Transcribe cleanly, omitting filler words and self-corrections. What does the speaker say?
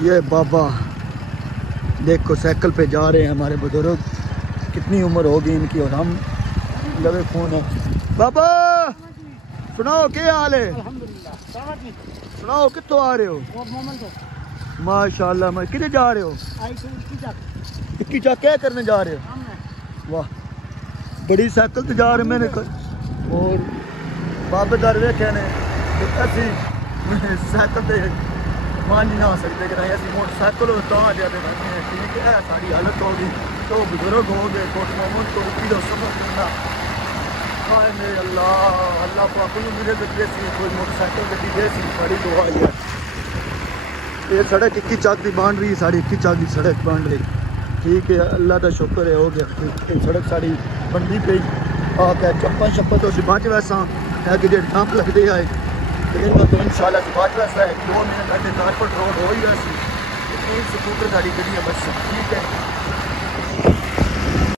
ये बाबा देखो साइकिल पे जा रहे हैं हमारे बुजुर्ग, कितनी उम्र होगी इनकी और हम लगे फोन है। बाबा सुनाओ क्या हाल है? सुनाओ कितों आ रहे हो? माशाल्लाह। मैं किधर जा रहे हो? इक्की चक क्या करने जा रहे हो? वाह बड़ी साइकिल तो जा रहे मैंने और बाबे दर वेख्या ने असी साइकिल से मान नहीं आ सकते कि नहीं असं मोटरसाइकिल तो आ जाते ठीक है। सारी हालत होगी तो बुजुर्ग हो गए कोट मोहम्मद को उठी दो सफर करना। हाय मेरे अल्लाह अल्लाह पाक ने मुझे देसी कोई मोटरसाइकिल गड्डी देसी बड़ी दुआ है। ये सड़क इक्की चक की बन रही, साड़ी इक्की चक की सड़क बन रही ठीक है। अल्लाह का शुक्र है हो गया सड़क साड़ी बनती पई आ क्या चप्पल शप्पल तो अं बच वैसा है कि जो डंप लगते आए लेकिन तो इंशाल्लाह से बच वैसा है 2 मिनट घंटे कारपेट रोड हो ही वैसी। एक स्कूटर साड़ी गड्डियाँ बस ठीक है।